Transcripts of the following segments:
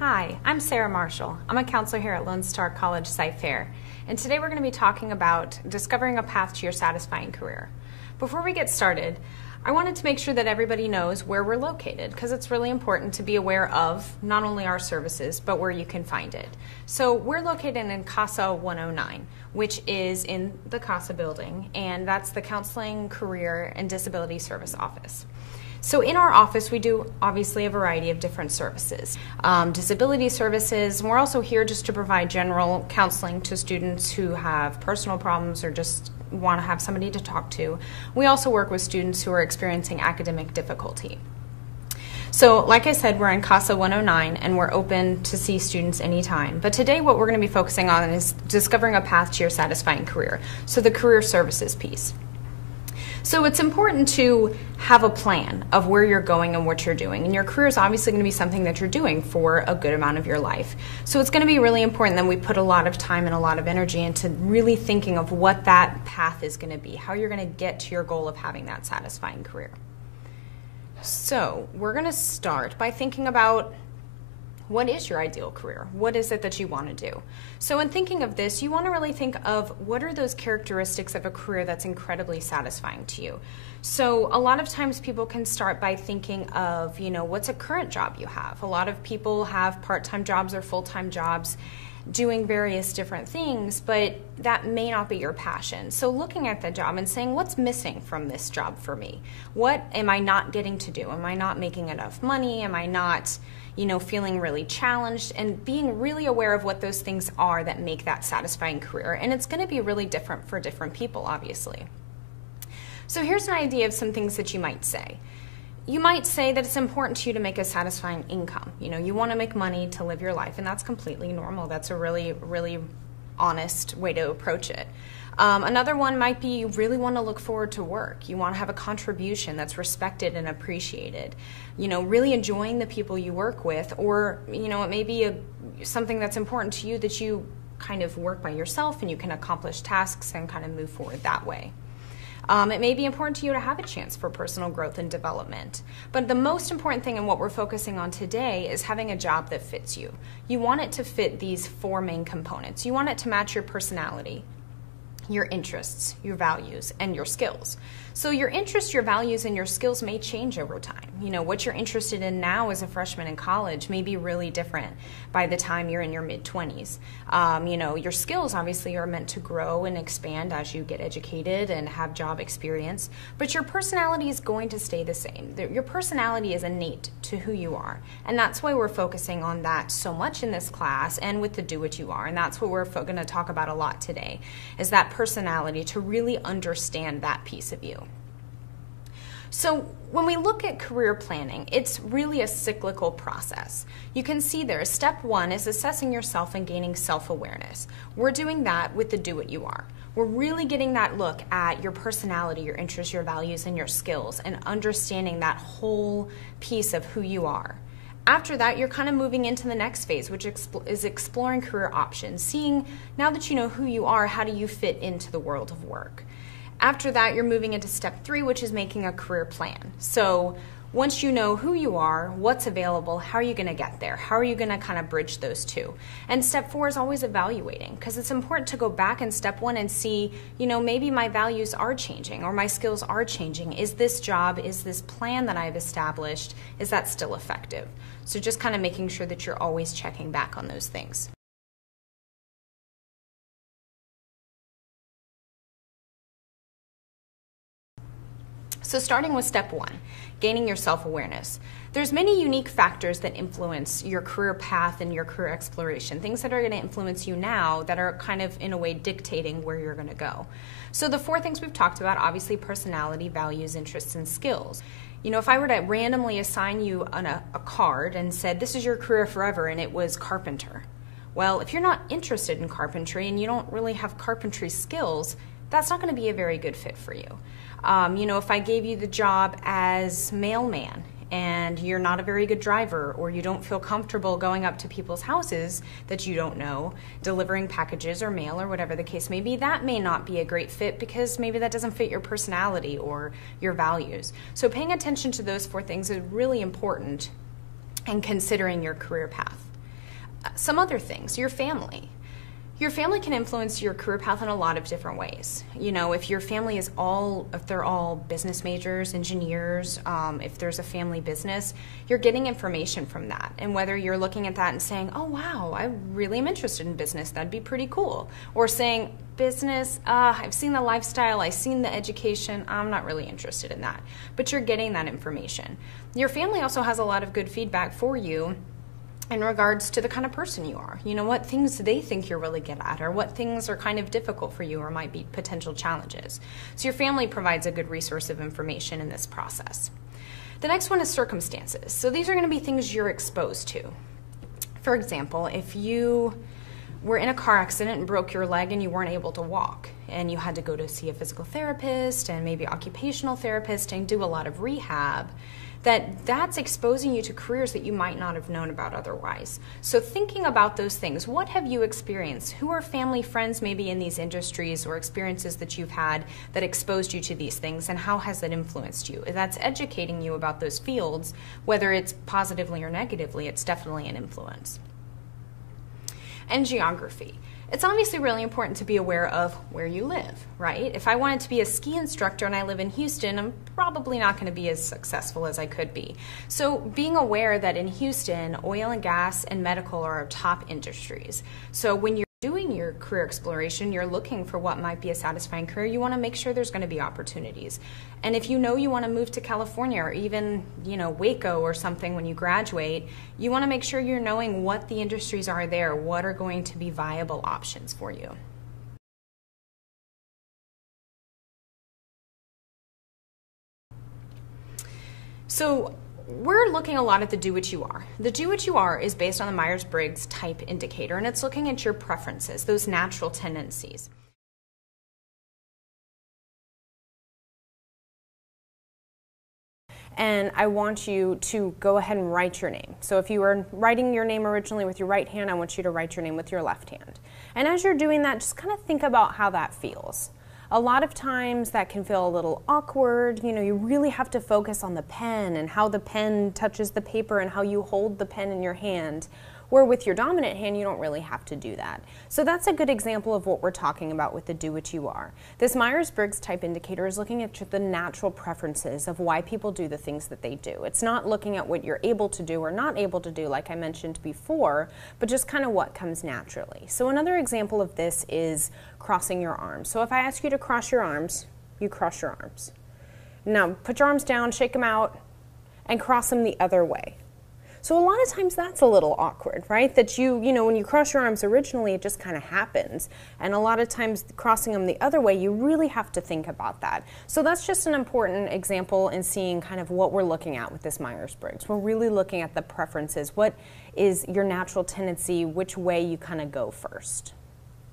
Hi, I'm Sarah Marshall. I'm a counselor here at Lone Star College LSC-CyFair, and today we're going to be talking about discovering a path to your satisfying career. Before we get started, I wanted to make sure that everybody knows where we're located, because it's really important to be aware of not only our services, but where you can find it. So we're located in CASA 109, which is in the CASA building, and that's the Counseling, Career, and Disability Service Office. So in our office, we do obviously a variety of different services. Disability services, and we're also here just to provide general counseling to students who have personal problems or just want to have somebody to talk to. We also work with students who are experiencing academic difficulty. So like I said, we're in CASA 109 and we're open to see students anytime. But today what we're going to be focusing on is discovering a path to your satisfying career. So the career services piece. So it's important to have a plan of where you're going and what you're doing. And your career is obviously going to be something that you're doing for a good amount of your life. So it's going to be really important that we put a lot of time and a lot of energy into really thinking of what that path is going to be, how you're going to get to your goal of having that satisfying career. So we're going to start by thinking about what is your ideal career? What is it that you want to do? So in thinking of this, you want to really think of what are those characteristics of a career that's incredibly satisfying to you. So a lot of times people can start by thinking of, what's a current job you have? A lot of people have part-time jobs or full-time jobs doing various different things, but that may not be your passion. So looking at the job and saying, what's missing from this job for me? What am I not getting to do? Am I not making enough money? Am I not feeling really challenged, and being really aware of what those things are that make that satisfying career. And it's going to be really different for different people, obviously. So here's an idea of some things that you might say. You might say that it's important to you to make a satisfying income. You want to make money to live your life, and that's completely normal. That's a really, really honest way to approach it. Another one might be you really want to look forward to work. You want to have a contribution that's respected and appreciated. Really enjoying the people you work with, or it may be something that's important to you that you kind of work by yourself and you can accomplish tasks and kind of move forward that way. It may be important to you to have a chance for personal growth and development. But the most important thing and what we're focusing on today is having a job that fits you. You want it to fit these four main components. You want it to match your personality, your interests, your values, and your skills. So your interests, your values, and your skills may change over time. What you're interested in now as a freshman in college may be really different by the time you're in your mid-20s. Your skills obviously are meant to grow and expand as you get educated and have job experience, but your personality is going to stay the same. Your personality is innate to who you are, and that's why we're focusing on that so much in this class and with the Do What You Are, and that's what we're going to talk about a lot today, is that personality, to really understand that piece of you. So when we look at career planning, it's really a cyclical process. You can see there, step one is assessing yourself and gaining self-awareness. We're doing that with the Do What You Are. We're really getting that look at your personality, your interests, your values, and your skills, and understanding that whole piece of who you are. After that, you're kind of moving into the next phase, which is exploring career options, seeing, now that you know who you are, how do you fit into the world of work? After that, you're moving into step three, which is making a career plan. So once you know who you are, what's available, how are you going to get there? How are you going to kind of bridge those two? And step four is always evaluating, because it's important to go back in step one and see, maybe my values are changing or my skills are changing. Is this job, is this plan that I've established, is that still effective? So just kind of making sure that you're always checking back on those things. So starting with step one, gaining your self-awareness. There's many unique factors that influence your career path and your career exploration, things that are going to influence you now that are kind of, in a way, dictating where you're going to go. So the four things we've talked about, obviously personality, values, interests, and skills. If I were to randomly assign you a card and said, this is your career forever, and it was carpenter. Well, if you're not interested in carpentry and you don't really have carpentry skills, that's not going to be a very good fit for you. If I gave you the job as mailman and you're not a very good driver, or you don't feel comfortable going up to people's houses that you don't know, delivering packages or mail or whatever the case may be, that may not be a great fit because maybe that doesn't fit your personality or your values. So paying attention to those four things is really important in considering your career path. Some other things, your family. Your family can influence your career path in a lot of different ways. You know, if your family is if they're all business majors, engineers, if there's a family business, you're getting information from that. And whether you're looking at that and saying, oh wow, I really am interested in business, that'd be pretty cool. Or saying, business, I've seen the lifestyle, I've seen the education, I'm not really interested in that. But you're getting that information. Your family also has a lot of good feedback for you in regards to the kind of person you are. You know, what things do they think you're really good at, or what things are kind of difficult for you or might be potential challenges. So your family provides a good resource of information in this process. The next one is circumstances. So these are going to be things you're exposed to. For example, if you were in a car accident and broke your leg and you weren't able to walk, and you had to go to see a physical therapist and maybe occupational therapist and do a lot of rehab, that's exposing you to careers that you might not have known about otherwise. So thinking about those things, what have you experienced? Who are family, friends maybe in these industries or experiences that you've had that exposed you to these things, and how has that influenced you? That's educating you about those fields, whether it's positively or negatively, it's definitely an influence. And geography. It's obviously really important to be aware of where you live, right? If I wanted to be a ski instructor and I live in Houston, I'm probably not going to be as successful as I could be. So being aware that in Houston, oil and gas and medical are our top industries. So when you're doing your career exploration, you're looking for what might be a satisfying career, you want to make sure there's going to be opportunities. And if you know you want to move to California or even, you know, Waco or something when you graduate, you want to make sure you're knowing what the industries are there, what are going to be viable options for you. So we're looking a lot at the do what you are. The do what you are is based on the Myers-Briggs type indicator, and it's looking at your preferences, those natural tendencies. And I want you to go ahead and write your name. So if you were writing your name originally with your right hand, I want you to write your name with your left hand. And as you're doing that, just kind of think about how that feels. A lot of times that can feel a little awkward. You know, you really have to focus on the pen and how the pen touches the paper and how you hold the pen in your hand. Where with your dominant hand, you don't really have to do that. So that's a good example of what we're talking about with the do what you are. This Myers-Briggs type indicator is looking at the natural preferences of why people do the things that they do. It's not looking at what you're able to do or not able to do, like I mentioned before, but just kind of what comes naturally. So another example of this is crossing your arms. So if I ask you to cross your arms, you cross your arms. Now put your arms down, shake them out, and cross them the other way. So a lot of times that's a little awkward, right? That you know, when you cross your arms originally, it just kind of happens. And a lot of times crossing them the other way, you really have to think about that. So that's just an important example in seeing kind of what we're looking at with this Myers-Briggs. We're really looking at the preferences. What is your natural tendency, which way you kind of go first.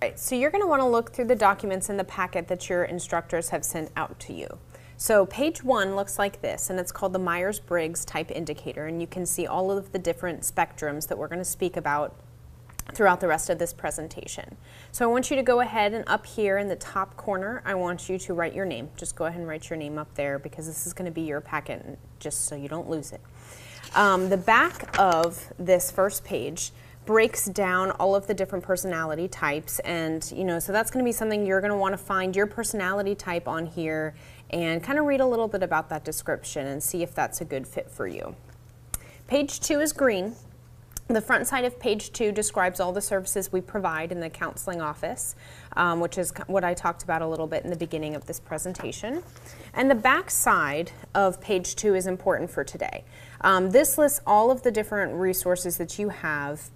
Right, so you're going to want to look through the documents in the packet that your instructors have sent out to you. So page 1 looks like this, and it's called the Myers-Briggs type indicator, and you can see all of the different spectrums that we're going to speak about throughout the rest of this presentation. So I want you to go ahead and up here in the top corner, I want you to write your name. Just go ahead and write your name up there because this is going to be your packet, just so you don't lose it. The back of this first page breaks down all of the different personality types, and you know, so that's going to be something you're going to want to find your personality type on here and kind of read a little bit about that description and see if that's a good fit for you. Page 2 is green. The front side of page 2 describes all the services we provide in the counseling office, which is what I talked about a little bit in the beginning of this presentation. And the back side of page 2 is important for today. This lists all of the different resources that you have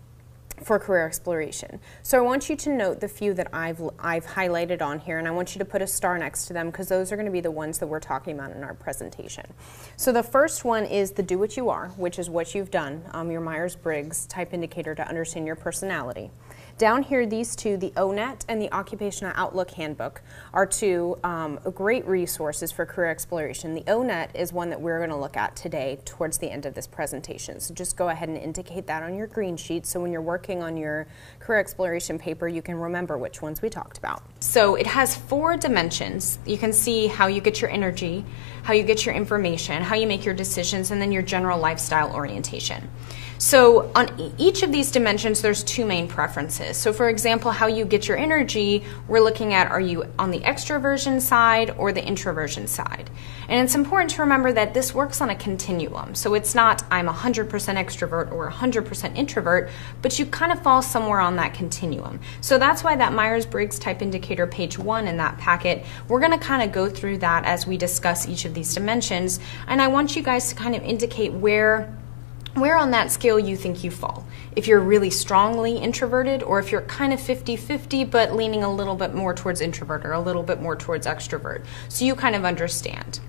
for career exploration. So I want you to note the few that I've highlighted on here, and I want you to put a star next to them because those are going to be the ones that we're talking about in our presentation. So the first one is the do what you are, which is what you've done, your Myers-Briggs type indicator to understand your personality. Down here, these two, the ONET and the Occupational Outlook Handbook, are two great resources for career exploration. The ONET is one that we're going to look at today towards the end of this presentation. So just go ahead and indicate that on your green sheet so when you're working on your career exploration paper, you can remember which ones we talked about. So it has 4 dimensions. You can see how you get your energy, how you get your information, how you make your decisions, and then your general lifestyle orientation. So on each of these dimensions, there's two main preferences. So for example, how you get your energy, we're looking at, are you on the extroversion side or the introversion side? And it's important to remember that this works on a continuum. So it's not I'm 100% extrovert or 100% introvert, but you kind of fall somewhere on that continuum. So that's why that Myers-Briggs type indicator, page 1 in that packet, we're going to kind of go through that as we discuss each of these dimensions. And I want you guys to kind of indicate where on that scale you think you fall. If you're really strongly introverted, or if you're kind of 50-50 but leaning a little bit more towards introvert or a little bit more towards extrovert. So you kind of understand.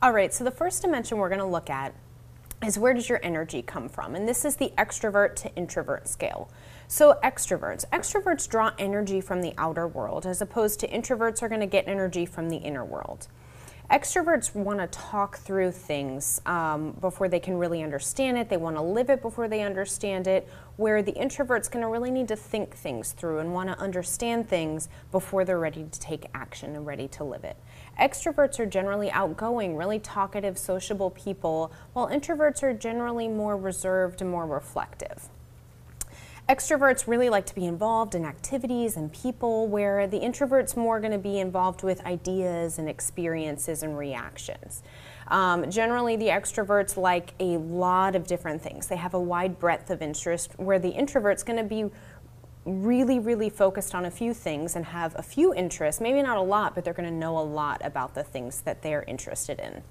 All right, so the first dimension we're going to look at is where does your energy come from? And this is the extrovert to introvert scale. So extroverts draw energy from the outer world, as opposed to introverts are going to get energy from the inner world. Extroverts want to talk through things before they can really understand it. They want to live it before they understand it, where the introvert's going to really need to think things through and want to understand things before they're ready to take action and ready to live it. Extroverts are generally outgoing, really talkative, sociable people, while introverts are generally more reserved and more reflective. Extroverts really like to be involved in activities and people, where the introvert's more going to be involved with ideas and experiences and reactions. Generally, the extroverts like a lot of different things. They have a wide breadth of interest, where the introvert's going to be really focused on a few things and have a few interests, maybe not a lot, but they're going to know a lot about the things that they're interested in.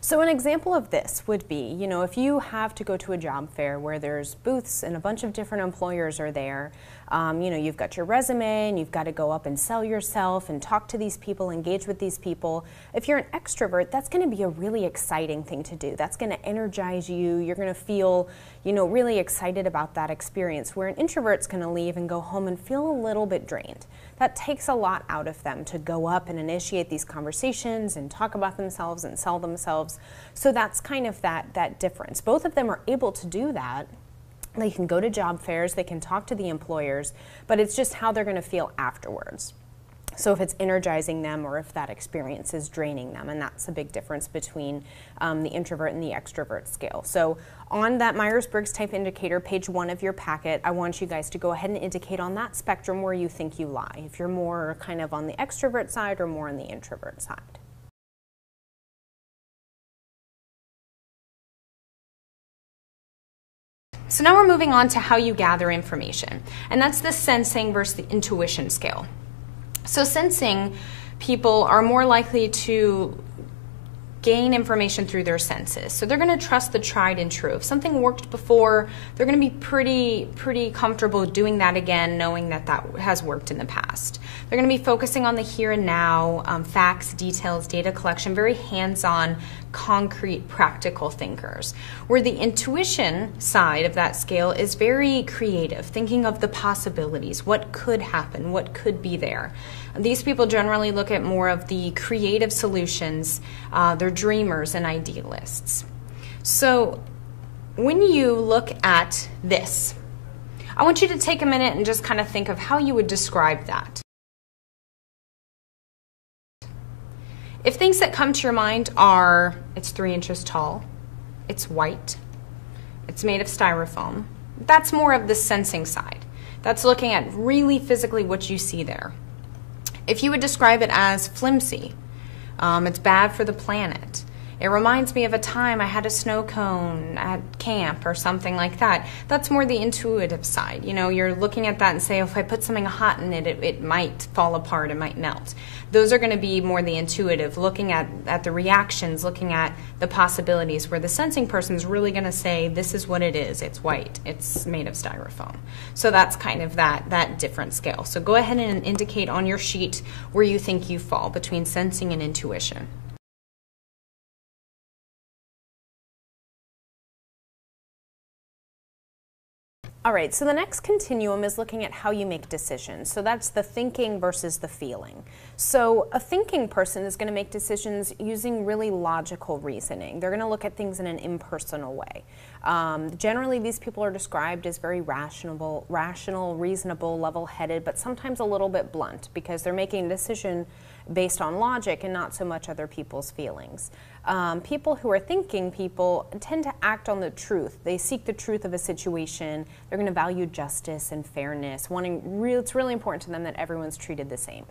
So an example of this would be, if you have to go to a job fair where there's booths and a bunch of different employers are there, you've got your resume and you've got to go up and sell yourself and talk to these people, engage with these people. If you're an extrovert, that's going to be a really exciting thing to do. That's going to energize you. You're going to feel, really excited about that experience, where an introvert's going to leave and go home and feel a little bit drained. That takes a lot out of them to go up and initiate these conversations and talk about themselves and sell themselves. So that's kind of that difference. Both of them are able to do that. They can go to job fairs, they can talk to the employers, but it's just how they're going to feel afterwards. So if it's energizing them or if that experience is draining them, and that's a big difference between the introvert and the extrovert scale. So on that Myers-Briggs type indicator, page 1 of your packet, I want you guys to go ahead and indicate on that spectrum where you think you lie, if you're more kind of on the extrovert side or more on the introvert side. So now we're moving on to how you gather information, and that's the sensing versus the intuition scale. So sensing people are more likely to gain information through their senses. So they're going to trust the tried and true. If something worked before, they're going to be pretty comfortable doing that again, knowing that that has worked in the past. They're going to be focusing on the here and now, facts, details, data collection, very hands-on, concrete, practical thinkers. Where the intuition side of that scale is very creative, thinking of the possibilities, what could happen, what could be there. These people generally look at more of the creative solutions. They're dreamers and idealists. So when you look at this, I want you to take a minute and just kind of think of how you would describe that. If things that come to your mind are, it's 3 inches tall, it's white, it's made of styrofoam, that's more of the sensing side. That's looking at really physically what you see there. If you would describe it as flimsy, it's bad for the planet. It reminds me of a time I had a snow cone at camp or something like that. That's more the intuitive side. You're looking at that and say, oh, if I put something hot in it, it might fall apart, it might melt. Those are going to be more the intuitive, looking at the reactions, looking at the possibilities, where the sensing person's really going to say, this is what it is, it's white, it's made of styrofoam. So that's kind of that different scale. So go ahead and indicate on your sheet where you think you fall between sensing and intuition. All right, so the next continuum is looking at how you make decisions. So that's the thinking versus the feeling. So a thinking person is going to make decisions using really logical reasoning. They're going to look at things in an impersonal way. Generally, these people are described as very rational, reasonable, level-headed, but sometimes a little bit blunt, because they're making a decision based on logic and not so much other people's feelings. People who are thinking people tend to act on the truth. They seek the truth of a situation. They're going to value justice and fairness. It's really important to them that everyone's treated the same.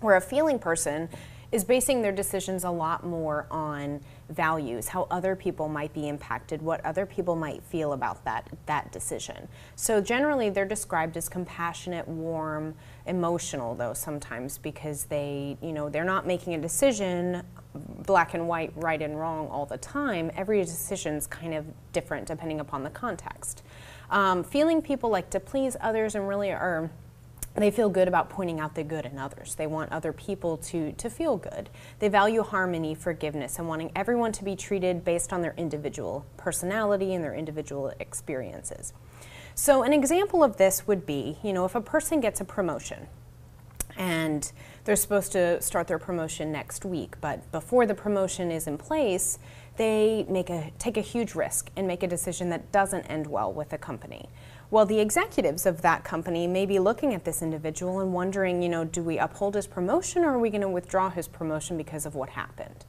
Where a feeling person is basing their decisions a lot more on values, how other people might be impacted, what other people might feel about that decision. So generally they're described as compassionate, warm, emotional though sometimes, because they're not making a decision black and white, right and wrong all the time. Every decision's kind of different depending upon the context. Feeling people like to please others and really are they feel good about pointing out the good in others. They want other people to feel good. They value harmony, forgiveness, and wanting everyone to be treated based on their individual personality and their individual experiences. So an example of this would be, if a person gets a promotion and they're supposed to start their promotion next week, but before the promotion is in place, they take a huge risk and make a decision that doesn't end well with the company. Well, the executives of that company may be looking at this individual and wondering, do we uphold his promotion or are we going to withdraw his promotion because of what happened?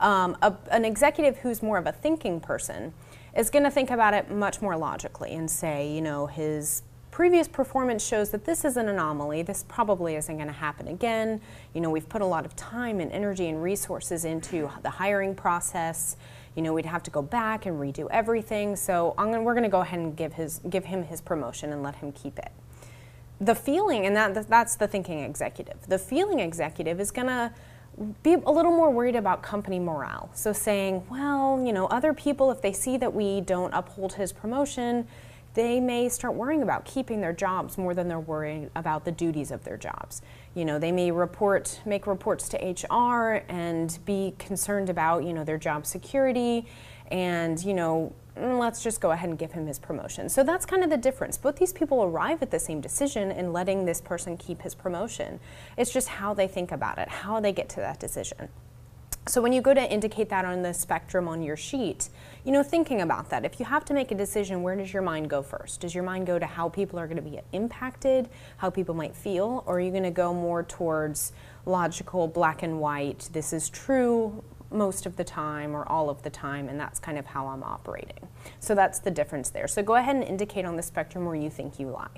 An executive who's more of a thinking person is going to think about it much more logically and say, his previous performance shows that this is an anomaly. This probably isn't going to happen again. We've put a lot of time and energy and resources into the hiring process. We'd have to go back and redo everything. So we're going to go ahead and give him his promotion and let him keep it. The feeling, and that's the thinking executive. The feeling executive is going to be a little more worried about company morale. So saying, well, other people, if they see that we don't uphold his promotion, they may start worrying about keeping their jobs more than they're worrying about the duties of their jobs. They may make reports to HR and be concerned about, their job security and, let's just go ahead and give him his promotion. So that's kind of the difference. Both these people arrive at the same decision in letting this person keep his promotion. It's just how they think about it, how they get to that decision. So when you go to indicate that on the spectrum on your sheet, thinking about that. If you have to make a decision, where does your mind go first? Does your mind go to how people are going to be impacted, how people might feel, or are you going to go more towards logical, black and white, this is true most of the time or all of the time, and that's kind of how I'm operating. So that's the difference there. So go ahead and indicate on the spectrum where you think you lie.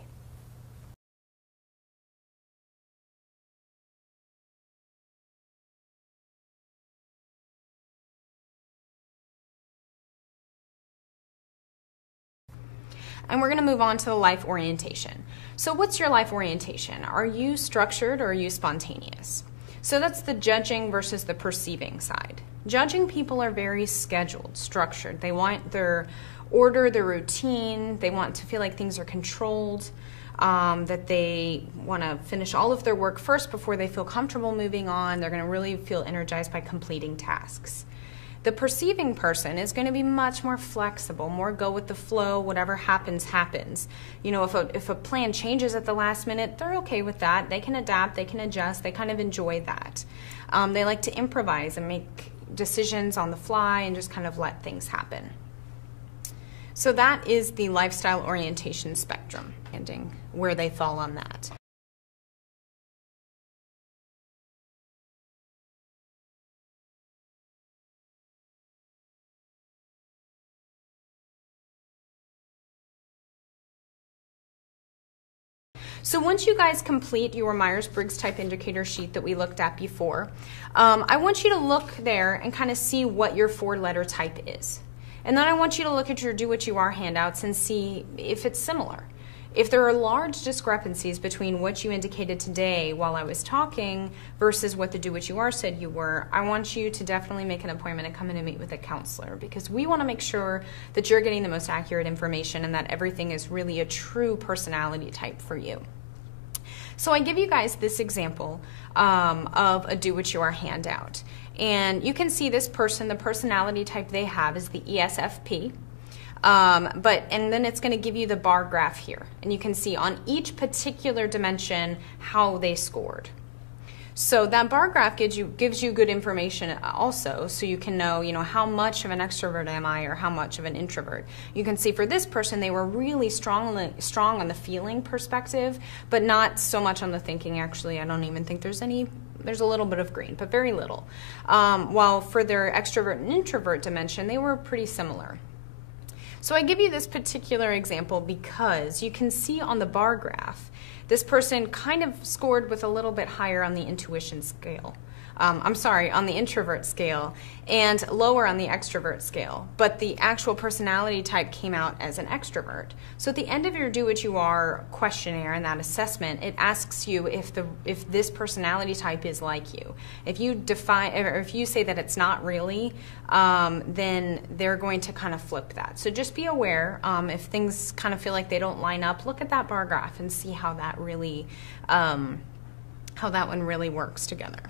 And we're going to move on to the life orientation. So what's your life orientation? Are you structured or are you spontaneous? So that's the judging versus the perceiving side. Judging people are very scheduled, structured. They want their order, their routine. They want to feel like things are controlled, that they want to finish all of their work first before they feel comfortable moving on. They're going to really feel energized by completing tasks. The perceiving person is going to be much more flexible, more go with the flow, whatever happens, happens. If a plan changes at the last minute, they're okay with that. They can adapt, they can adjust, they kind of enjoy that. They like to improvise and make decisions on the fly and just kind of let things happen. So that is the lifestyle orientation spectrum, and where they fall on that. So once you guys complete your Myers-Briggs type indicator sheet that we looked at before, I want you to look there and kind of see what your 4-letter type is. And then I want you to look at your Do What You Are handouts and see if it's similar. If there are large discrepancies between what you indicated today while I was talking versus what the Do What You Are said you were, I want you to definitely make an appointment and come in and meet with a counselor, because we want to make sure that you're getting the most accurate information and that everything is really a true personality type for you. So I give you guys this example of a Do What You Are handout. And you can see this person, the personality type they have is the ESFP. And then it's going to give you the bar graph here. And you can see on each particular dimension how they scored. So that bar graph gives you good information also, so you can know, how much of an extrovert am I or how much of an introvert. You can see for this person, they were really strong on the feeling perspective, but not so much on the thinking. Actually, I don't even think there's any There's a little bit of green, but very little. While for their extrovert and introvert dimension, they were pretty similar. So I give you this particular example because you can see on the bar graph, this person kind of scored with a little bit higher on the intuition scale. On the introvert scale, and lower on the extrovert scale, but the actual personality type came out as an extrovert. So at the end of your Do What You Are questionnaire and that assessment, it asks you if this personality type is like you. If you define, or if you say that it's not really, then they're going to kind of flip that. So just be aware, if things kind of feel like they don't line up, look at that bar graph and see how that really, how that one really works together.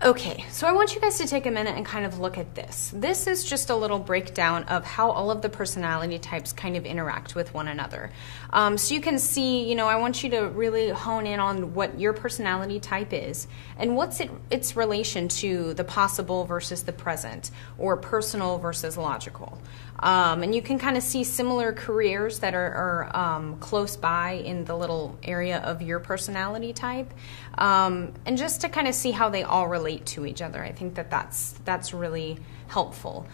Okay, so I want you guys to take a minute and kind of look at this. This is just a little breakdown of how all of the personality types kind of interact with one another. So you can see, I want you to really hone in on what your personality type is and what's its relation to the possible versus the present, or personal versus logical. And you can kind of see similar careers that are close by in the little area of your personality type, and just to kind of see how they all relate to each other. I think that's really helpful,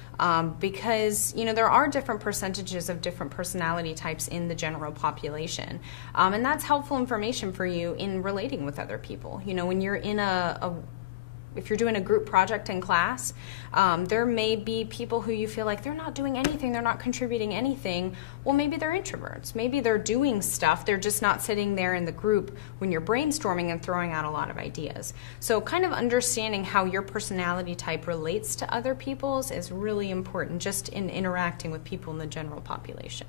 because there are different percentages of different personality types in the general population, and that's helpful information for you in relating with other people. When you're in if you're doing a group project in class, there may be people who you feel like they're not doing anything, they're not contributing anything. Well, maybe they're introverts. Maybe they're doing stuff, they're just not sitting there in the group when you're brainstorming and throwing out a lot of ideas. So kind of understanding how your personality type relates to other people's is really important, just in interacting with people in the general population.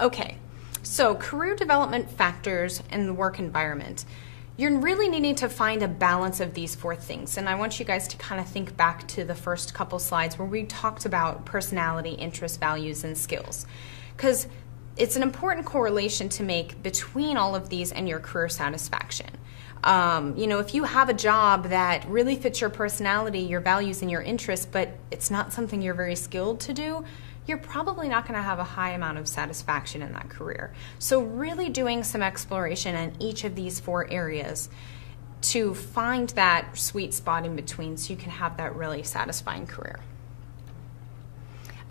Okay, so career development factors in the work environment. You're really needing to find a balance of these four things. And I want you guys to kind of think back to the first couple slides where we talked about personality, interests, values, and skills. Because it's an important correlation to make between all of these and your career satisfaction. If you have a job that really fits your personality, your values, and your interests, but it's not something you're very skilled to do, you're probably not going to have a high amount of satisfaction in that career. So really doing some exploration in each of these four areas to find that sweet spot in between so you can have that really satisfying career.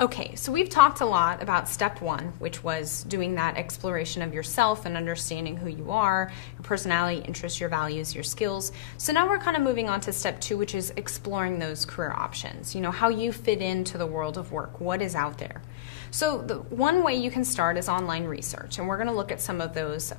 Okay, so we've talked a lot about step one, which was doing that exploration of yourself and understanding who you are, your personality, interests, your values, your skills. So now we're kind of moving on to step two, which is exploring those career options. How you fit into the world of work, what is out there. So the one way you can start is online research, and we're going to look at some of those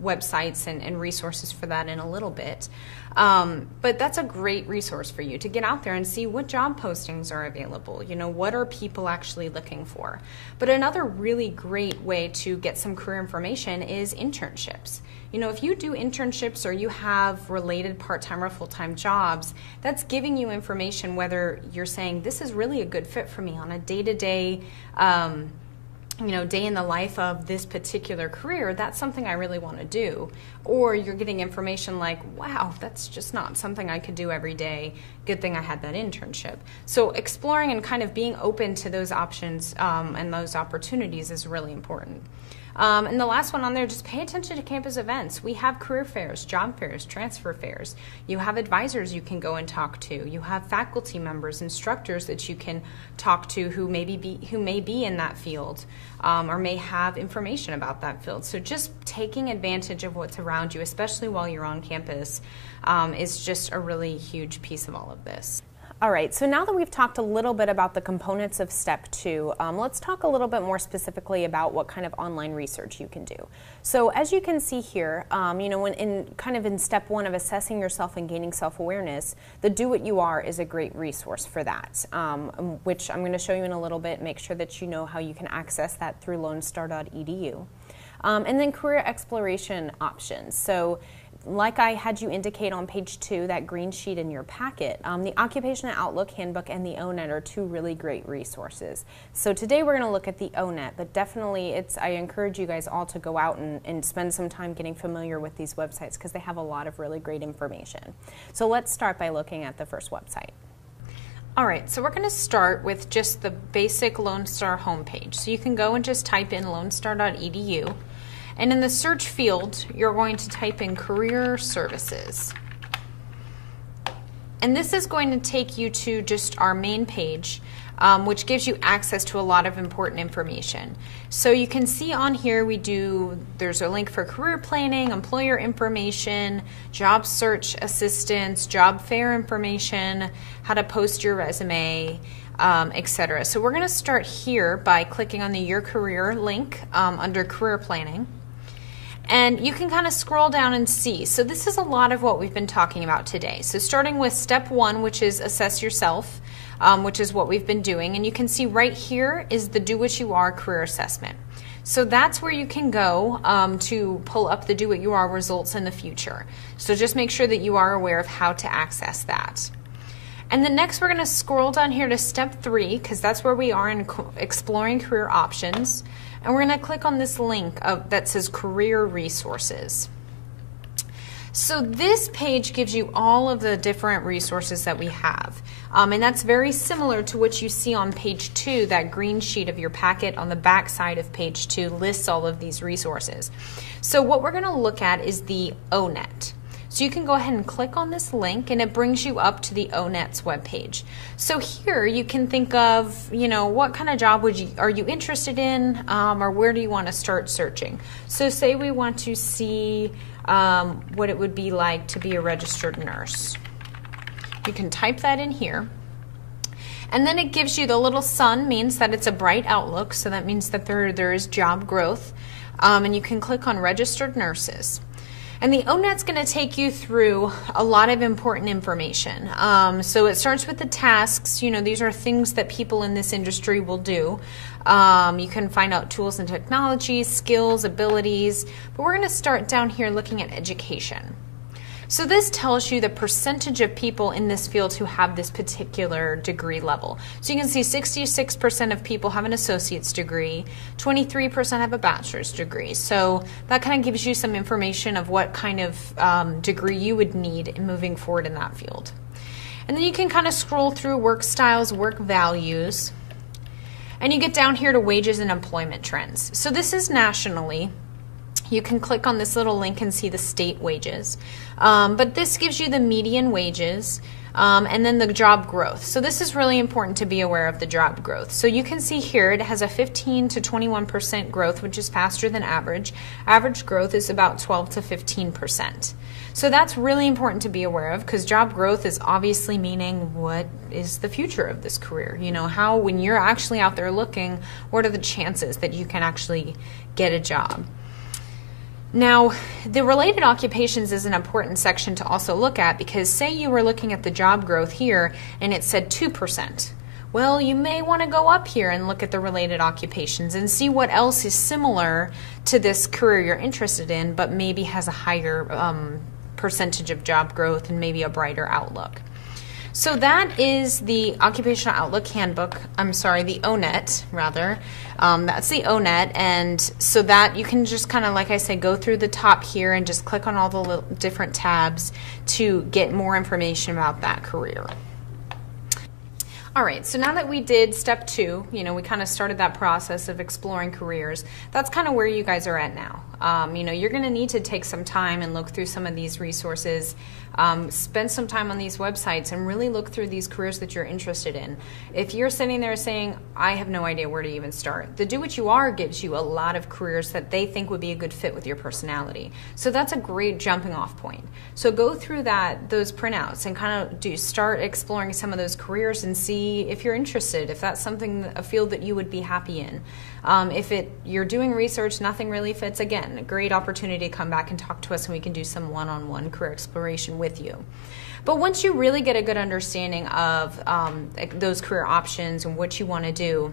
websites and resources for that in a little bit. But that's a great resource for you to get out there and see what job postings are available. What are people actually looking for? But another really great way to get some career information is internships. If you do internships or you have related part-time or full-time jobs, that's giving you information whether you're saying this is really a good fit for me on a day-to-day day in the life of this particular career, that's something I really want to do. Or you're getting information like, wow, that's just not something I could do every day. Good thing I had that internship. So exploring and kind of being open to those options and those opportunities is really important. And the last one on there, just pay attention to campus events. We have career fairs, job fairs, transfer fairs. You have advisors you can go and talk to. You have faculty members, instructors that you can talk to who may be in that field or may have information about that field. So just taking advantage of what's around you, especially while you're on campus, is just a really huge piece of all of this. All right, so now that we've talked a little bit about the components of step two, let's talk a little bit more specifically about what kind of online research you can do. So as you can see here, when in step one of assessing yourself and gaining self-awareness, the Do What You Are is a great resource for that, which I'm going to show you in a little bit. Make sure that you know how you can access that through lonestar.edu. And then career exploration options. So like I had you indicate on page 2, that green sheet in your packet, the Occupational Outlook Handbook and the ONET are two really great resources. So today we're going to look at the ONET, but definitely I encourage you guys all to go out and spend some time getting familiar with these websites because they have a lot of really great information. So let's start by looking at the first website. All right, so we're going to start with just the basic Lone Star homepage. So you can go and just type in lonestar.edu. And in the search field, you're going to type in career services. And this is going to take you to just our main page, which gives you access to a lot of important information. So you can see on here there's a link for career planning, employer information, job search assistance, job fair information, how to post your resume, etc. So we're going to start here by clicking on the Your Career link under career planning. And you can kind of scroll down and see. So this is a lot of what we've been talking about today. So starting with step 1, which is assess yourself, which is what we've been doing. And you can see right here is the Do What You Are career assessment. So that's where you can go to pull up the Do What You Are results in the future. So just make sure that you are aware of how to access that. And then next we're going to scroll down here to step 3, because that's where we are in exploring career options. And we're going to click on this link that says Career Resources. So this page gives you all of the different resources that we have. And that's very similar to what you see on page 2, that green sheet of your packet on the back side of page 2 lists all of these resources. So what we're going to look at is the ONET. So you can go ahead and click on this link and it brings you up to the ONET's webpage. So here you can think of, what kind of job are you interested in, or where do you want to start searching? So say we want to see what it would be like to be a registered nurse. You can type that in here. And then it gives you the little sun, means that it's a bright outlook, so that means that there is job growth. And you can click on registered nurses. And the ONET's going to take you through a lot of important information. So it starts with the tasks. These are things that people in this industry will do. You can find out tools and technologies, skills, abilities. But we're going to start down here looking at education. So this tells you the percentage of people in this field who have this particular degree level. So you can see 66% of people have an associate's degree, 23% have a bachelor's degree. So that kind of gives you some information of what kind of degree you would need in moving forward in that field. And then you can kind of scroll through work styles, work values, and you get down here to wages and employment trends. So this is nationally. You can click on this little link and see the state wages. But this gives you the median wages and then the job growth. So this is really important to be aware of the job growth. So you can see here it has a 15 to 21% growth, which is faster than average. Average growth is about 12 to 15%. So that's really important to be aware of, because job growth is obviously meaning what is the future of this career. How, when you're actually out there looking, what are the chances that you can actually get a job? Now, the related occupations is an important section to also look at, because say you were looking at the job growth here and it said 2%. Well, you may want to go up here and look at the related occupations and see what else is similar to this career you're interested in, but maybe has a higher percentage of job growth and maybe a brighter outlook. So that is the Occupational Outlook Handbook, the ONET rather. That's the ONET, and so that you can just kind of, like I said, go through the top here and just click on all the little different tabs to get more information about that career. All right, so now that we did step 2, we kind of started that process of exploring careers. That's kind of where you guys are at now. You're going to need to take some time and look through some of these resources, spend some time on these websites and really look through these careers that you're interested in. If you're sitting there saying, I have no idea where to even start, the Do What You Are gives you a lot of careers that they think would be a good fit with your personality. So that's a great jumping off point. So go through those printouts and kind of start exploring some of those careers and see if you're interested, if that's a field that you would be happy in. If you're doing research, nothing really fits, again, a great opportunity to come back and talk to us and we can do some one-on-one career exploration with you. But once you really get a good understanding of those career options and what you want to do,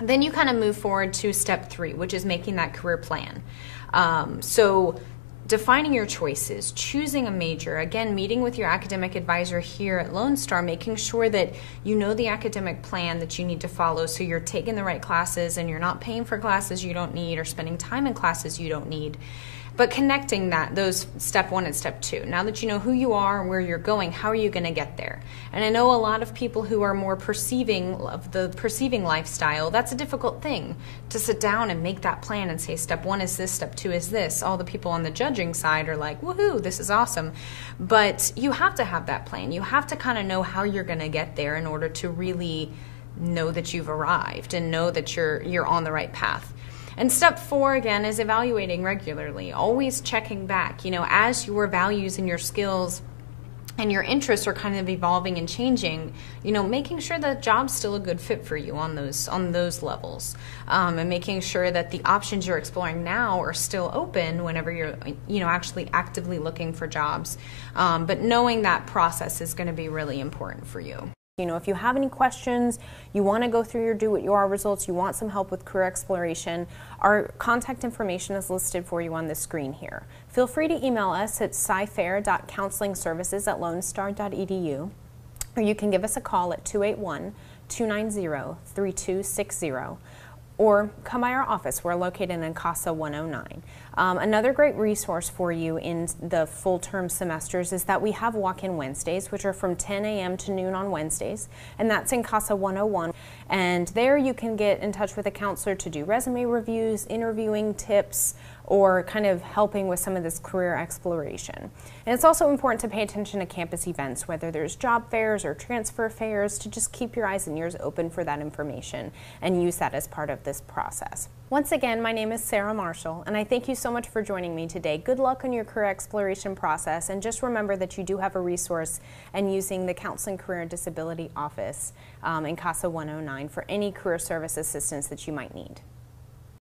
then you kind of move forward to step 3, which is making that career plan. So defining your choices, choosing a major, again, meeting with your academic advisor here at Lone Star, making sure that you know the academic plan that you need to follow so you're taking the right classes and you're not paying for classes you don't need or spending time in classes you don't need. But connecting those step 1 and step 2. Now that you know who you are and where you're going, how are you going to get there? And I know a lot of people who are more perceiving lifestyle, that's a difficult thing to sit down and make that plan and say step 1 is this, step 2 is this. All the people on the judging side are like, woohoo, this is awesome. But you have to have that plan. You have to kind of know how you're going to get there in order to really know that you've arrived and know that you're on the right path. And step 4, again, is evaluating regularly, always checking back, as your values and your skills and your interests are kind of evolving and changing, making sure that job's still a good fit for you on those levels, and making sure that the options you're exploring now are still open whenever you're, actually actively looking for jobs. But knowing that process is going to be really important for you. If you have any questions, you want to go through your Do What You Are results, you want some help with career exploration, our contact information is listed for you on the screen here. Feel free to email us at cyfair.counselingservices@lonestar.edu, or you can give us a call at 281-290-3260. Or come by our office. We're located in CASA 109. Another great resource for you in the full-term semesters is that we have walk-in Wednesdays, which are from 10 a.m. to noon on Wednesdays, and that's in CASA 101. And there you can get in touch with a counselor to do resume reviews, interviewing tips, or kind of helping with some of this career exploration. And it's also important to pay attention to campus events, whether there's job fairs or transfer fairs, to just keep your eyes and ears open for that information and use that as part of this process. Once again, my name is Sarah Marshall, and I thank you so much for joining me today. Good luck on your career exploration process, and just remember that you do have a resource in using the Counseling, Career, and Disability Office in CASA 109 for any career service assistance that you might need.